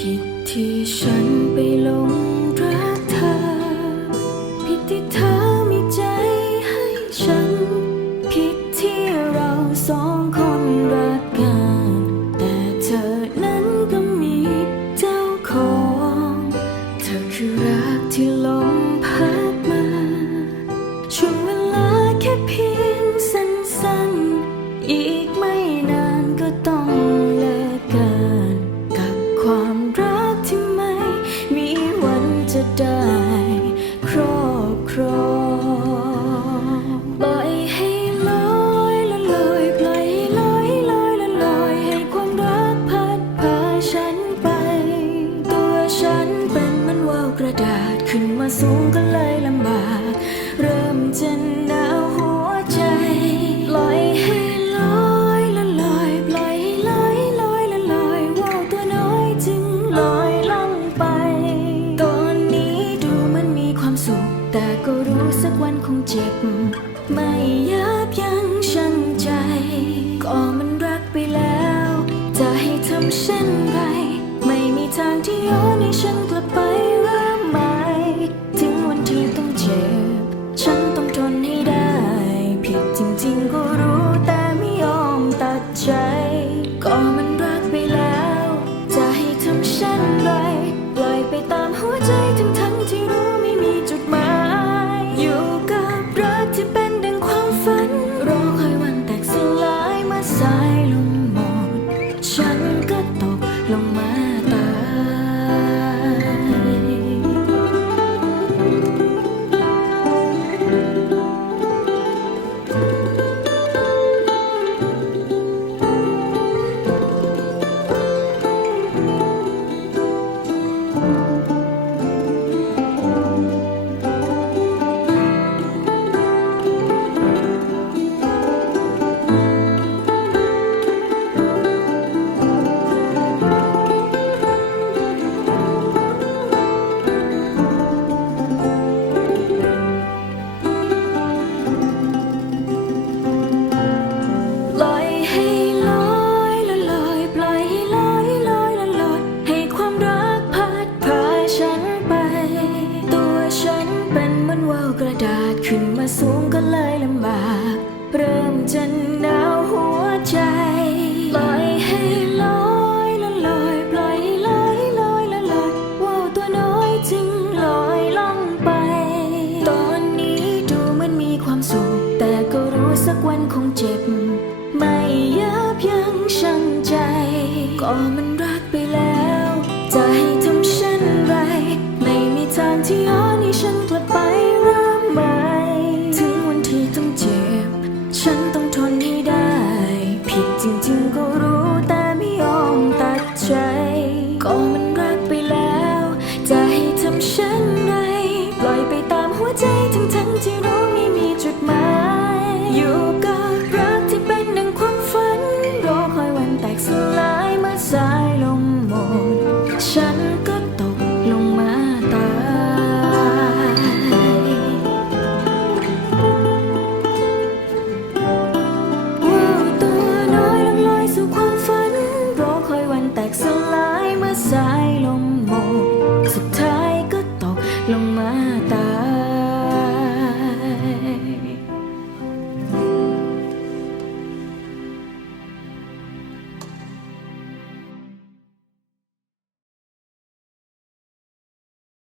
ผิดที่ฉันไปลง ครอบครองปล่อยให้ลอยละลอยปล่อยให้ลอยลอยละลอยให้ความรักพัดพาฉันไป ตัวฉันเป็นเหมันว่าวกระดาษขึ้นมาสูงก็เแต่ก็รู้สักวันคงเจ็บ ไม่ยับยั้งชั่งใจ ก็มันรักไปแล้ว จะให้ทำเช่นไร ไม่มีทางที่ย้อนให้ฉันกลับไปเริ่มใหม่ถึงวันที่ต้องเจ็บ ฉันต้องทนให้ได้ ผิดจริงๆก็รู้แต่ไม่ยอมตัดใจ ก็มันรักไปแล้ว จะให้ทำเช่นไร มือนว่าวกระดาษขึ้นมาสูงก็เลยลำบาก เริ่มจะหนาวหัวใจ ปล่อยให้ลอยละลอย ปล่อยลอยลอยละลอยว่าวตัวน้อยจึงลอยล่องไป ตอนนี้ดูเหมันมีความสุข แต่ก็รู้สักวันคงเจ็บ ไม่ยับยั้งชั่งใจ ก็มัน oh,